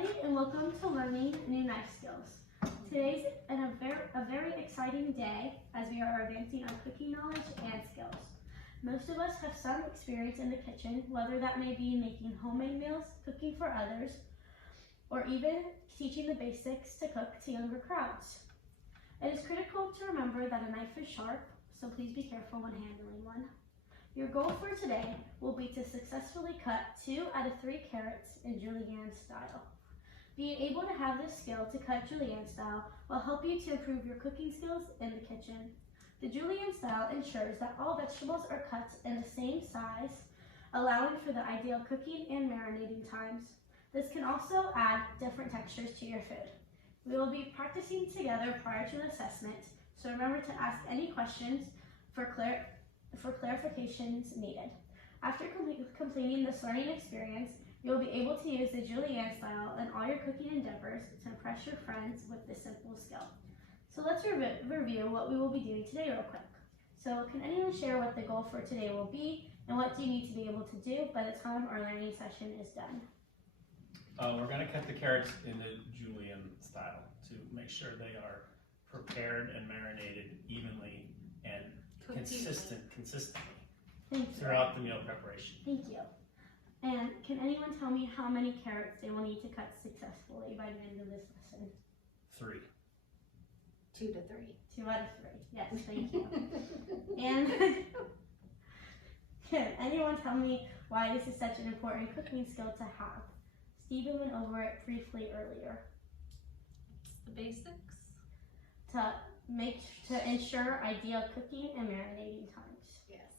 everybody, and welcome to Learning New Knife Skills. Today's a very exciting day as we are advancing our cooking knowledge and skills. Most of us have some experience in the kitchen, whether that may be making homemade meals, cooking for others, or even teaching the basics to cook to younger crowds. It is critical to remember that a knife is sharp, so please be careful when handling one. Your goal for today will be to successfully cut 2 out of 3 carrots in julienne style. Being able to have this skill to cut julienne style will help you to improve your cooking skills in the kitchen. The julienne style ensures that all vegetables are cut in the same size, allowing for the ideal cooking and marinating times. This can also add different textures to your food. We will be practicing together prior to the assessment, so remember to ask any questions for clarifications needed. After completing this learning experience, you will be able to use the julienne style in all your cooking endeavors to impress your friends with this simple skill. So let's review what we will be doing today real quick. So can anyone share what the goal for today will be, and what do you need to be able to do by the time our learning session is done? We're going to cut the carrots in the julienne style to make sure they are prepared and marinated evenly and consistently throughout the meal preparation. Thank you. And can anyone tell me how many carrots they will need to cut successfully by the end of this lesson? 3. 2 to 3. 2 out of 3. Yes, thank you. And can anyone tell me why this is such an important cooking skill to have? Stephen went over it briefly earlier. It's the basics. To ensure ideal cooking and marinating times. Yes.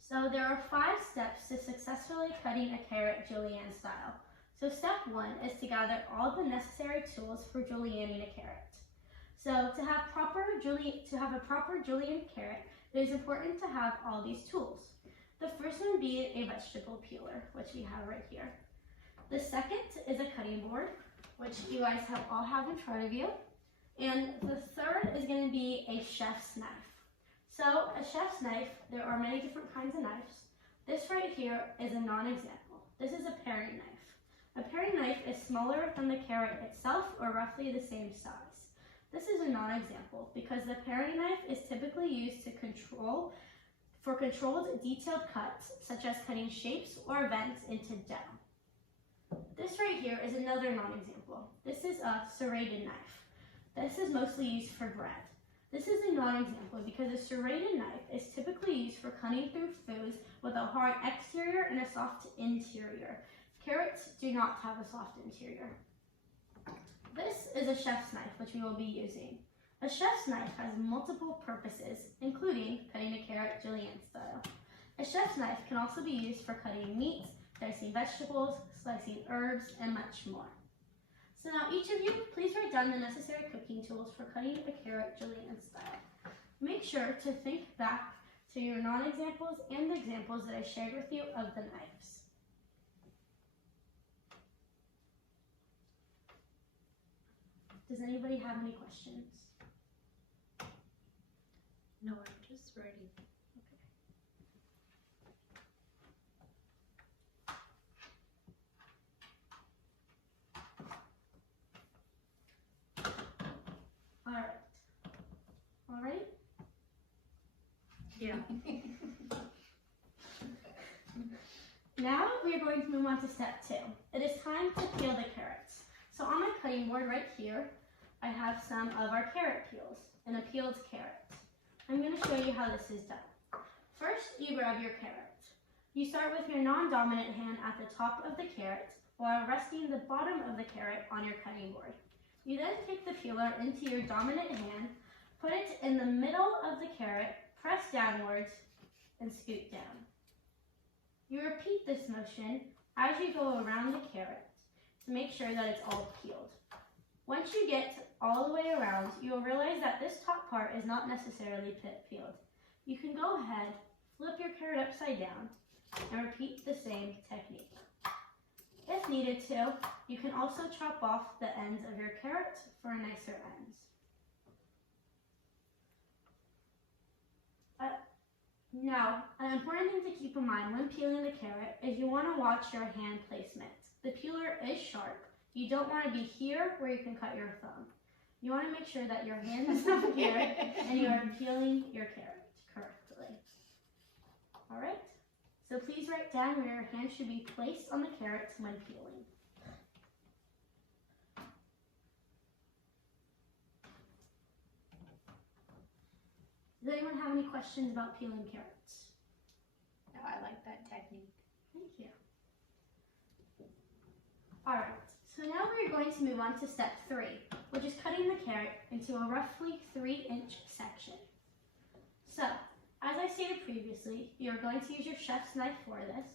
So there are 5 steps to successfully cutting a carrot julienne style. So step 1 is to gather all the necessary tools for julienning a carrot. So to have a proper julienne carrot, it is important to have all these tools. The first one being a vegetable peeler, which we have right here. The second is a cutting board, which you guys all have in front of you. And the third is going to be a chef's knife. So a chef's knife, there are many different kinds of knives. This right here is a non-example. This is a paring knife. A paring knife is smaller than the carrot itself, or roughly the same size. This is a non-example because the paring knife is typically used for controlled detailed cuts, such as cutting shapes or vents into dough. This right here is another non-example. This is a serrated knife. This is mostly used for bread. This is a non-example because a serrated knife is typically used for cutting through foods with a hard exterior and a soft interior. Carrots do not have a soft interior. This is a chef's knife, which we will be using. A chef's knife has multiple purposes, including cutting a carrot julienne style. A chef's knife can also be used for cutting meats, dicing vegetables, slicing herbs, and much more. So now each of you, please write down the necessary cooking tools for cutting a carrot julienne style. Make sure to think back to your non-examples and the examples that I shared with you of the knives. Does anybody have any questions? No, I'm just ready. All right? Yeah. Now we are going to move on to step 2. It is time to peel the carrots. So on my cutting board right here, I have some of our carrot peels, and a peeled carrot. I'm going to show you how this is done. First, you grab your carrot. You start with your non-dominant hand at the top of the carrot while resting the bottom of the carrot on your cutting board. You then take the peeler into your dominant hand, put it in the middle of the carrot, press downwards, and scoot down. You repeat this motion as you go around the carrot to make sure that it's all peeled. Once you get all the way around, you will realize that this top part is not necessarily peeled. You can go ahead, flip your carrot upside down, and repeat the same technique. If needed to, you can also chop off the ends of your carrot for nicer ends. Now, an important thing to keep in mind when peeling the carrot is you want to watch your hand placement. The peeler is sharp You don't want to be here where you can cut your thumb. You want to make sure that your hand is not here and you are peeling your carrot correctly. All right? So please write down where your hand should be placed on the carrot when peeling. Does anyone have any questions about peeling carrots? No, I like that technique. Thank you. All right, so now we're going to move on to step 3, which is cutting the carrot into a roughly 3-inch section. So, as I stated previously, you're going to use your chef's knife for this.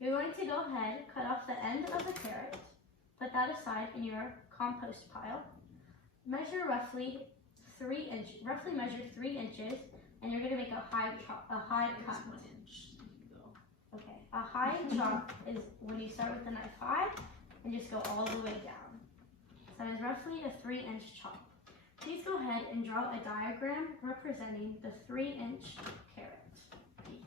You're going to go ahead, cut off the end of the carrot, put that aside in your compost pile. Measure roughly measure 3 inches, and you're going to make a high cut. 1 inch. Okay, a high chop is when you start with the knife high and just go all the way down. So that is roughly a 3-inch chop. Please go ahead and draw a diagram representing the 3-inch carrot piece.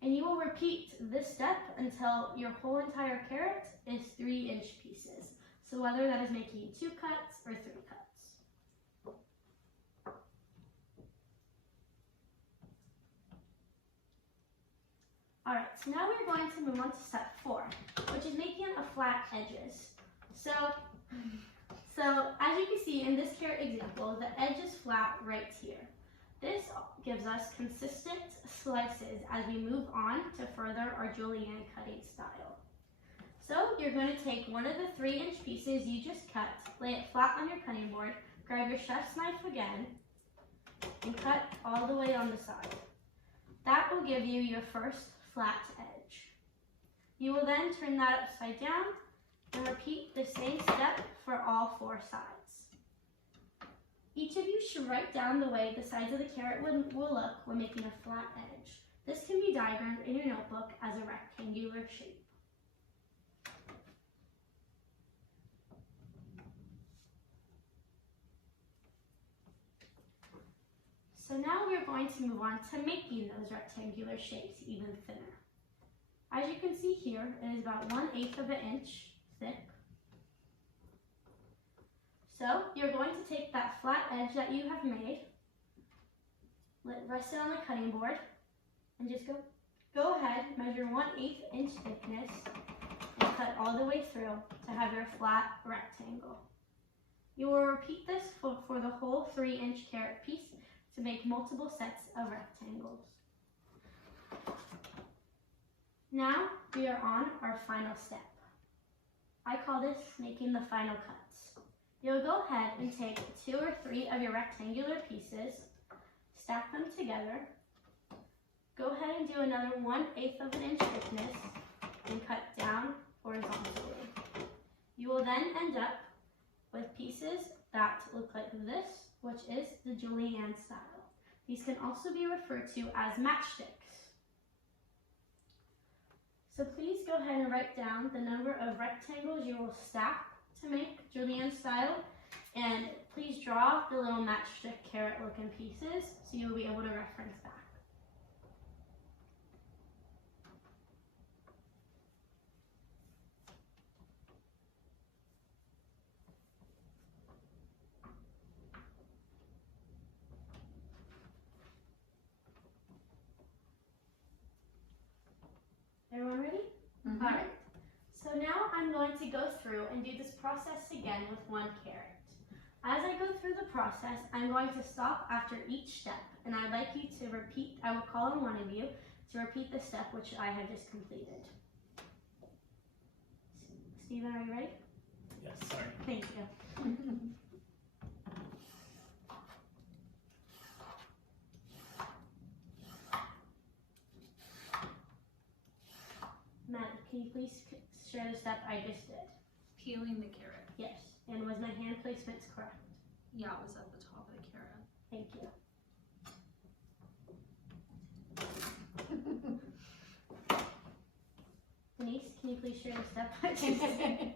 And you will repeat this step until your whole entire carrot is 3-inch pieces. So whether that is making 2 cuts or 3 cuts. Alright, so now we're going to move on to step 4, which is making a flat edges. So as you can see in this carrot example, the edge is flat right here. This gives us consistent slices as we move on to further our julienne cutting style. So you're going to take one of the 3-inch pieces you just cut, lay it flat on your cutting board, grab your chef's knife again, and cut all the way on the side. That will give you your first flat edge. You will then turn that upside down and repeat the same step for all 4 sides. Each of you should write down the way the sides of the carrot will look when making a flat edge. This can be diagrammed in your notebook as a rectangular shape. So now we're going to move on to making those rectangular shapes even thinner. As you can see here, it is about 1/8 of an inch thick. So you're going to take that flat edge that you have made, rest it on the cutting board, and just go ahead, measure 1/8 inch thickness, and cut all the way through to have your flat rectangle. You will repeat this for the whole 3-inch carrot piece to make multiple sets of rectangles. Now we are on our final step. I call this making the final cuts. You'll go ahead and take 2 or 3 of your rectangular pieces, stack them together, go ahead and do another 1/8 of an inch thickness, and cut down horizontally. You will then end up with pieces that look like this, which is the julienne style. These can also be referred to as matchsticks. So please go ahead and write down the number of rectangles you will stack to make julienne style, and please draw the little matchstick carrot looking pieces so you'll be able to reference back. Everyone ready? Mm-hmm. All right. So now I'm going to go through and do this process again with 1 carrot. As I go through the process, I'm going to stop after each step, and I'd like you to repeat, I will call on one of you to repeat the step which I have just completed. Stephen, are you ready? Yes, sorry. Thank you. Matt, can you please share the step I just did? Peeling the carrot. Yes. And was my hand placements correct? Yeah, it was at the top of the carrot. Thank you. Denise, can you please share the step I just did?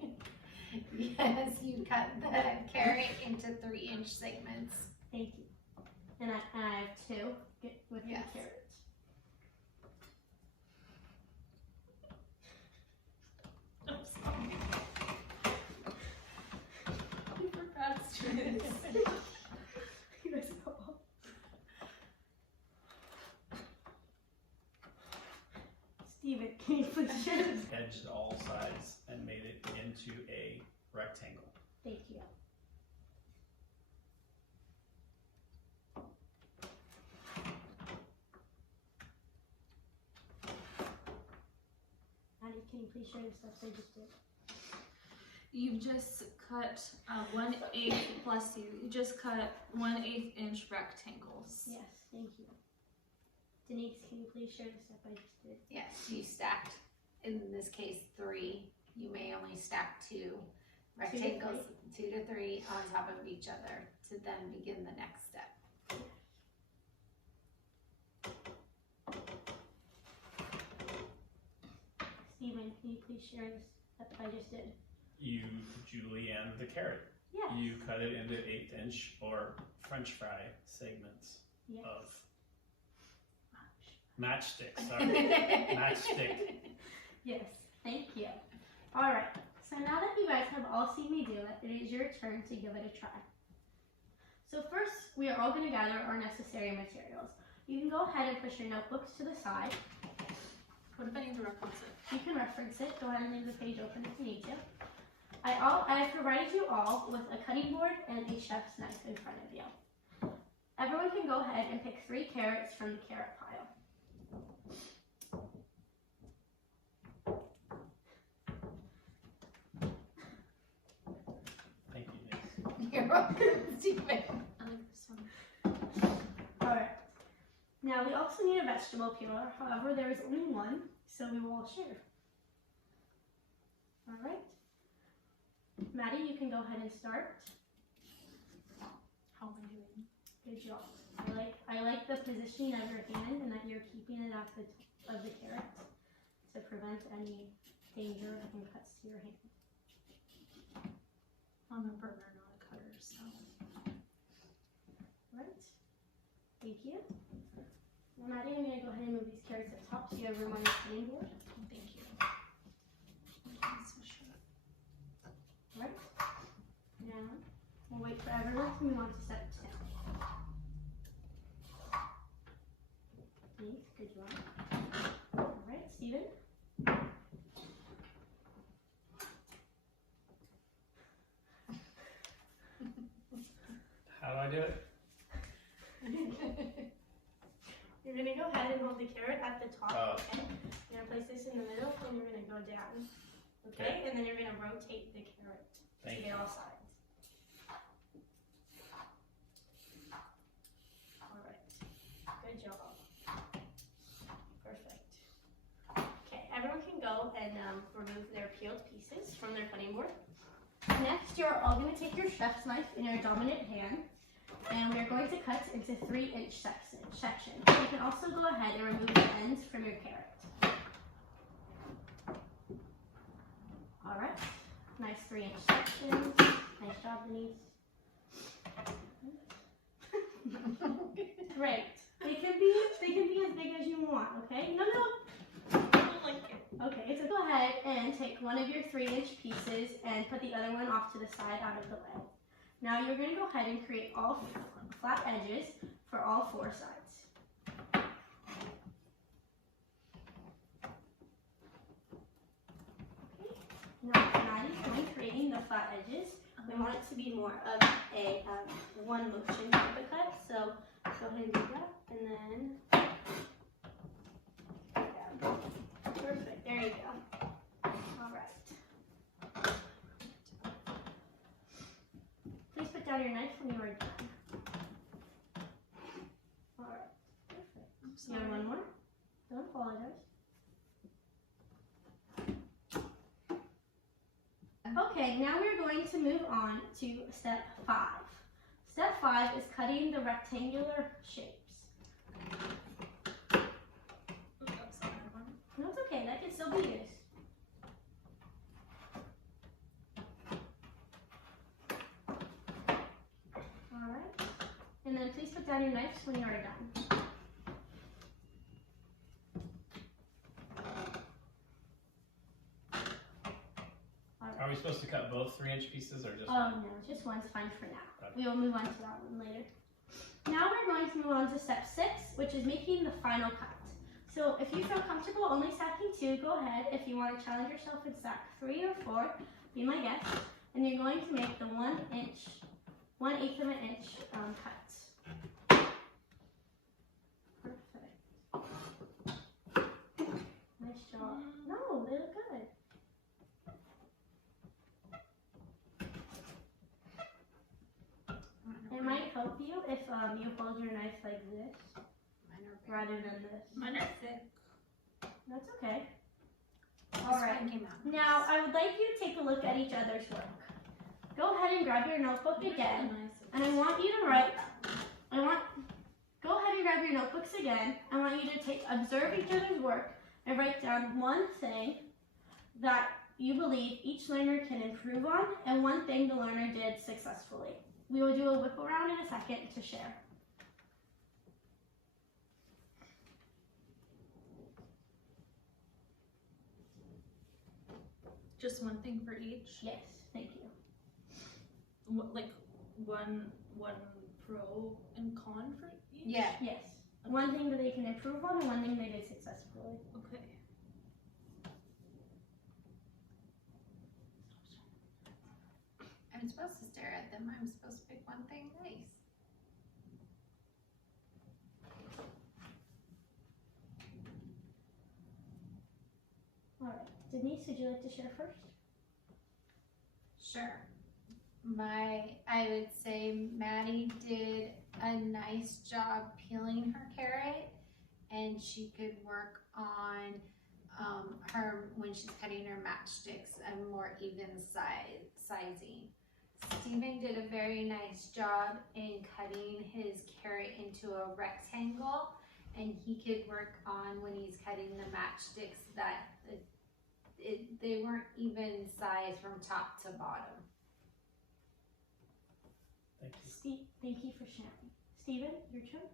Yes, you cut the carrot into 3-inch segments. Thank you. And I have 2 with Yes. the carrots. Steven, can you please share this? Edged all sides and made it into a rectangle. Thank you. Maddie, can you please share the steps I just did? You've just cut 1/8, bless you, you just cut 1/8 inch rectangles. Yes, thank you. Denise, can you please share the step I just did? Yes, you stacked, in this case, 3. You may only stack 2 rectangles, 2 to 3 on top of each other to then begin the next step. Steven, can you please share the step I just did? You julienne the carrot. Yes. You cut it into 1/8 inch or French fry segments Yes. of matchstick. Sorry, matchstick. Yes, thank you. All right, so now that you guys have all seen me do it, it is your turn to give it a try. So first, we are all going to gather our necessary materials. You can go ahead and push your notebooks to the side. What if I need to reference it? You can reference it. Go ahead and leave the page open if you need to. I have provided you all with a cutting board and a chef's knife in front of you. Everyone can go ahead and pick 3 carrots from the carrot pile. Thank you, Denise. You're welcome, Stephen. I like this one. Alright. Now we also need a vegetable peeler. However, there is only one, so we will all share. Alright. Maddie, you can go ahead and start. How am I doing? Good job. I like the positioning of your hand and that you're keeping it at the top of the carrot to prevent any danger and cuts to your hand. I'm a burner, not a cutter, so. Right. Thank you. Now, Maddie, I'm going to go ahead and move these carrots up top so you have room on your cutting board. Thank you. Right. Now, we'll wait for everyone to move on to step 2. Denise, good job. Alright, Steven. How do I do it? You're going to go ahead and hold the carrot at the top, Oh. okay? You're going to place this in the middle and you're going to go down, okay? And then you're going to rotate the carrot to Thank get you. all sides. Alright, good job. Perfect. Okay, everyone can go and remove their peeled pieces from their cutting board. Next, you're all going to take your chef's knife in your dominant hand, and we're going to cut into 3-inch sections. You can also go ahead and remove the ends from your carrot. Alright, nice 3-inch sections. Nice job, Denise. Great. They can be as big as you want, okay? No. I don't like it. Okay, so go ahead and take one of your 3-inch pieces and put the other one off to the side out of the way. Now you're going to go ahead and create all flat edges for all 4 sides. Okay. Now, Maddie, when creating the flat edges, we want it to be more of a one motion type of cut. So go ahead and do that, and then perfect. There you go. All right. Please put down your knife when you are done. All right. Perfect. I'm You have one more? Don't apologize. Okay, now we're going to move on to step 5. Step 5 is cutting the rectangular shapes. That's the other one. No, it's okay. That can still be used. All right. And then please put down your knives when you are done. Are we supposed to cut both 3-inch pieces or just Oh one? no, just one's fine for now. we will move on to that one later. Now we're going to move on to step 6, which is making the final cut. So if you feel comfortable only stacking 2, go ahead. If you want to challenge yourself and stack 3 or 4, be my guest. And you're going to make the 1/8 of an inch cut. Perfect. Nice job. No, they look good. It might help you if you hold your knife like this rather than this. Mine are thick. That's okay. This Alright, one came out. now I would like you to take a look at each other's work. Go ahead and grab your notebook again, and I want you to write, go ahead and grab your notebooks again. I want you to observe each other's work and write down one thing that you believe each learner can improve on and one thing the learner did successfully. We will do a whip around in a second to share. Just one thing for each? Yes, thank you. Like one pro and con for each? Yeah. Yes. One thing that they can improve on and one thing they did successfully. Okay. I'm supposed to stare at them. I'm supposed to pick one thing nice. Alright, Denise, would you like to share first? Sure. I would say Maddie did a nice job peeling her carrot, and she could work on her, when she's cutting her matchsticks, a more even sizing. Steven did a very nice job in cutting his carrot into a rectangle, and he could work on, when he's cutting the matchsticks, that they weren't even sized from top to bottom. Thank you. Thank you for sharing. Steven, your turn.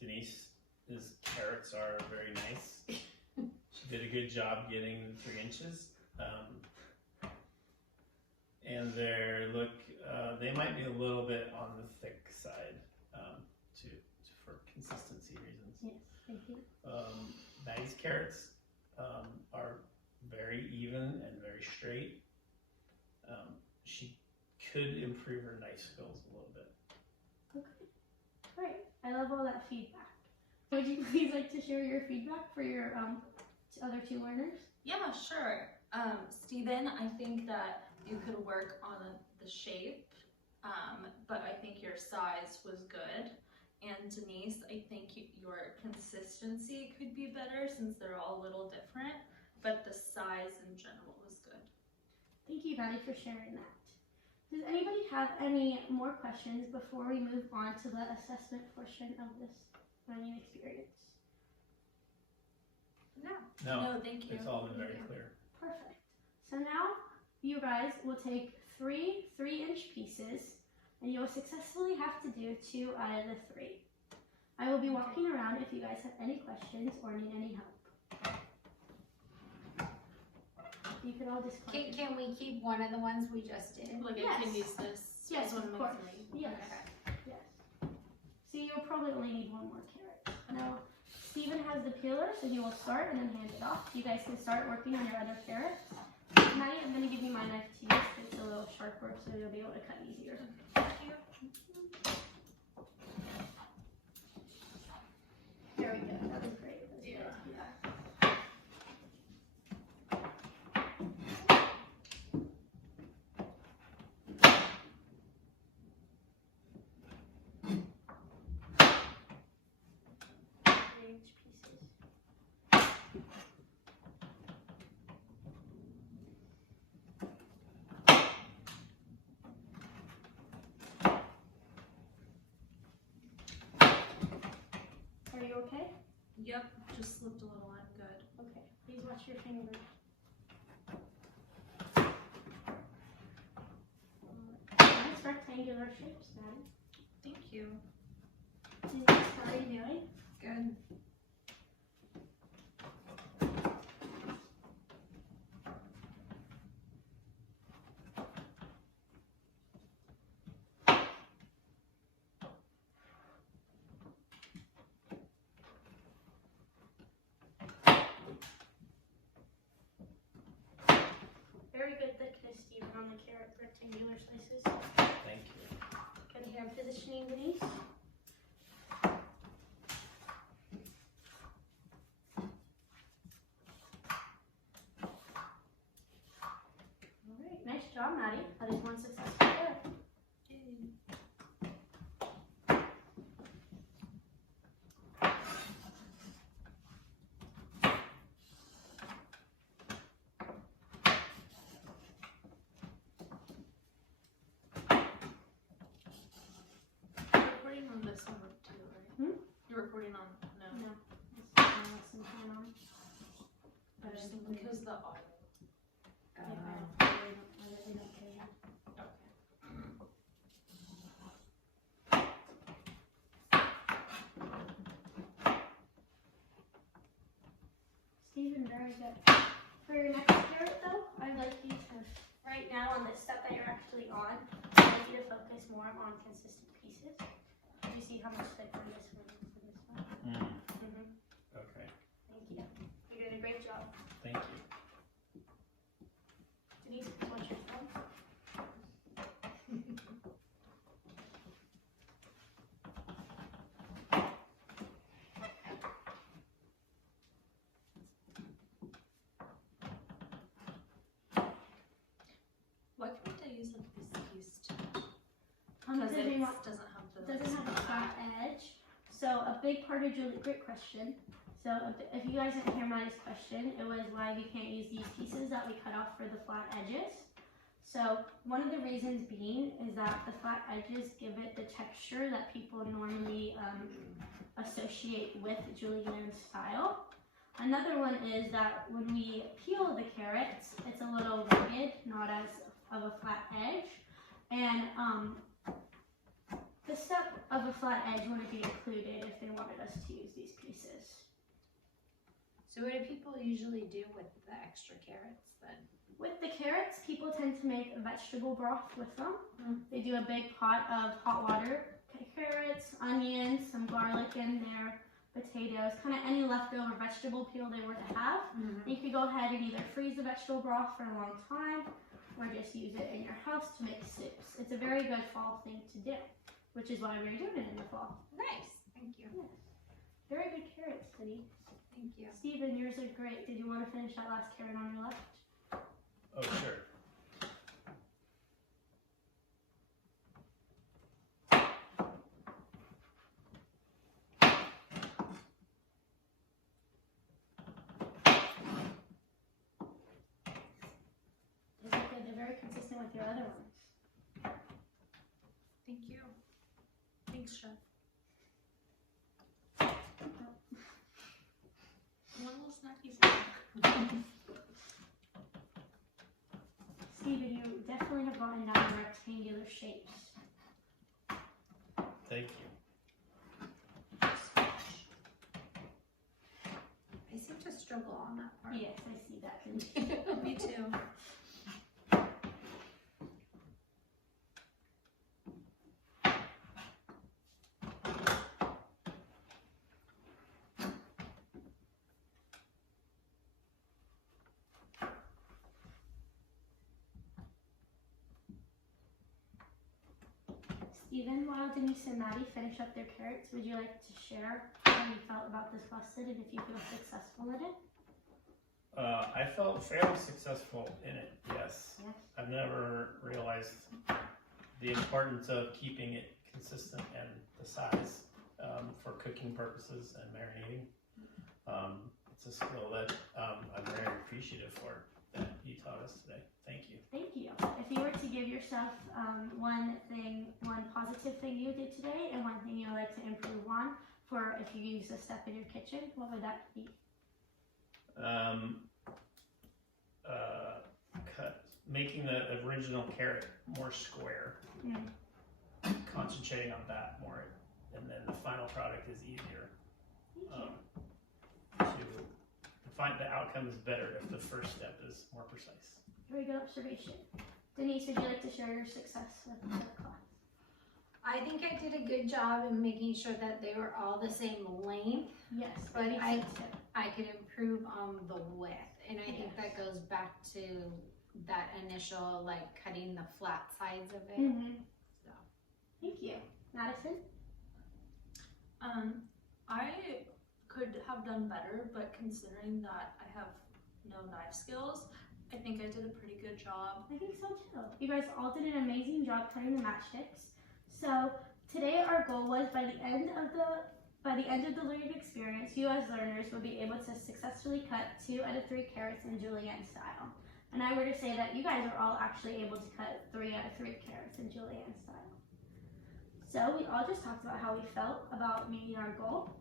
Denise's carrots are very nice. She did a good job getting 3 inches. And they might be a little bit on the thick side for consistency reasons. Yes, thank you. Maddie's carrots are very even and very straight. She could improve her knife skills a little bit. Okay, great. I love all that feedback. Would you please like to share your feedback for your other 2 learners? Yeah, sure. Steven, I think that you could work on the shape, but I think your size was good. And Denise, I think your consistency could be better since they're all a little different, but the size in general was good. Thank you, Maddie, for sharing that. Does anybody have any more questions before we move on to the assessment portion of this learning experience? No, thank you. It's all been very clear. Perfect. So now you guys will take 3 3-inch pieces, and you'll successfully have to do 2 out of the 3. I will be walking around if you guys have any questions or need any help. You can all just Can we keep one of the ones we just did? Like Yes. I can use this. Yes, as one of my course. 3. Yes. Okay. Yes. So you'll probably only need 1 more carrot. Now, Steven has the peeler, so he will start and then hand it off. You guys can start working on your other carrots. Maddie, I'm going to give you my knife to use. It's a little sharper, so you'll be able to cut easier. There we go. That was great. That was great. Yeah. Three-inch pieces. Are you okay? Yep, just slipped a little. I'm good. Okay. Please watch your finger. Nice rectangular shapes, Maddie. Thank you. How are you doing? Good. Stephen on the carrot rectangular slices. Thank you. Good hand positioning, Denise. Alright, nice job, Maddie. That is one successful carrot. You're recording on this one too, right? You're recording on no. No, it's my lesson going on. I just think because the audio. I really don't care yet. Stephen, very good. For your next carrot though, I'd like you to, right now on the step that you're actually on, I'd like you to focus more on consistent pieces. Do you see how much thicker this one is than this one? Okay, Thank you. You're doing a great job. thank you. Denise, what's your thumb? Why can't I use like this piece too? Because Because it it doesn't have the. doesn't have a flat edge. So a big part of Julie, great question. So if you guys didn't hear Maddie's question, it was why we can't use these pieces that we cut off for the flat edges. So one of the reasons being is that the flat edges give it the texture that people normally associate with julienne style. Another one is that when we peel the carrots, it's a little rugged, not as of a flat edge. And the step of a flat edge wouldn't be included if they wanted us to use these pieces. So what do people usually do with the extra carrots then? With the carrots, people tend to make a vegetable broth with them. They do a big pot of hot water, carrots, onions, some garlic in there, potatoes, kind of any leftover vegetable peel they were to have. You could go ahead and either freeze the vegetable broth for a long time or just use it in your house to make soups. It's a very good fall thing to do, which is why we're doing it in the fall. Nice, thank you. Yes. Very good carrots, Denise. Thank you. Stephen, yours are great. Did you want to finish that last carrot on your left? Oh, sure. Those are good. They're very consistent with your other ones. Thank you. Thanks, Chef. One little snacky snack. Stephen, you definitely have gotten down to rectangular shapes. Thank you. I seem to struggle on that part. Yes, I see that. Me too. Stephen, while Denise and Maddie finish up their carrots, would you like to share how you felt about this lesson and if you feel successful in it? I felt fairly successful in it, yes. Yes. I've never realized the importance of keeping it consistent and the size for cooking purposes and marinating. It's a skill that I'm very appreciative for that you taught us today. Thank you. Thank you. If you were to give yourself one positive thing you did today and one thing you'd like to improve on for if you use a step in your kitchen, what would that be? Making the original carrot more square. Concentrating on that more, and then the final product is easier. To find the outcome is better if the first step is more precise. Very good observation. Denise, would you like to share your success with the class? I think I did a good job in making sure that they were all the same length, Yes, but that makes sense too. I could improve on the width. And I think Yes. that goes back to that initial like cutting the flat sides of it. So. Thank you. Madison? I could have done better, but considering that I have no knife skills, I think I did a pretty good job. I think so too. You guys all did an amazing job cutting the matchsticks. So today our goal was by the end of the learning experience, you as learners will be able to successfully cut 2 out of 3 carrots in julienne style. And I were to say that you guys are all actually able to cut 3 out of 3 carrots in julienne style. So we all just talked about how we felt about meeting our goal.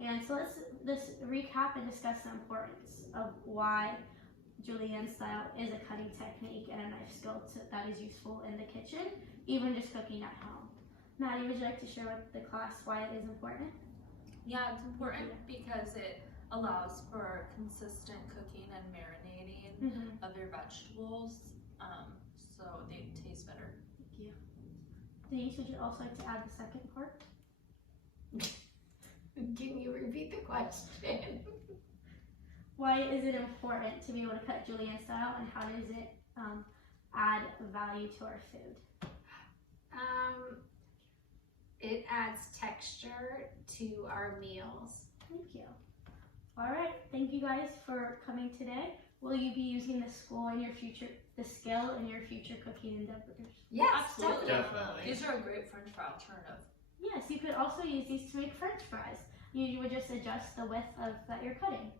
And so let's recap and discuss the importance of why julienne style is a cutting technique and a knife skill that is useful in the kitchen, even just cooking at home. Maddie, would you like to share with the class why it is important? Yeah, it's important because it allows for consistent cooking and marinating of your vegetables, so they taste better. Thank you. Denise, would you also like to add the second part? Can you repeat the question? Why is it important to be able to cut julienne style, and how does it add value to our food? It adds texture to our meals. Thank you. All right, thank you guys for coming today. Will you be using the skill in your future cooking endeavors? Yes, Absolutely. Definitely. These are a great French fry alternative. Yes, you could also use these to make French fries. You would just adjust the width that you're cutting.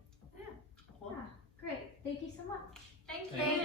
Cool. Yeah, great. Thank you so much. Thank you. Thank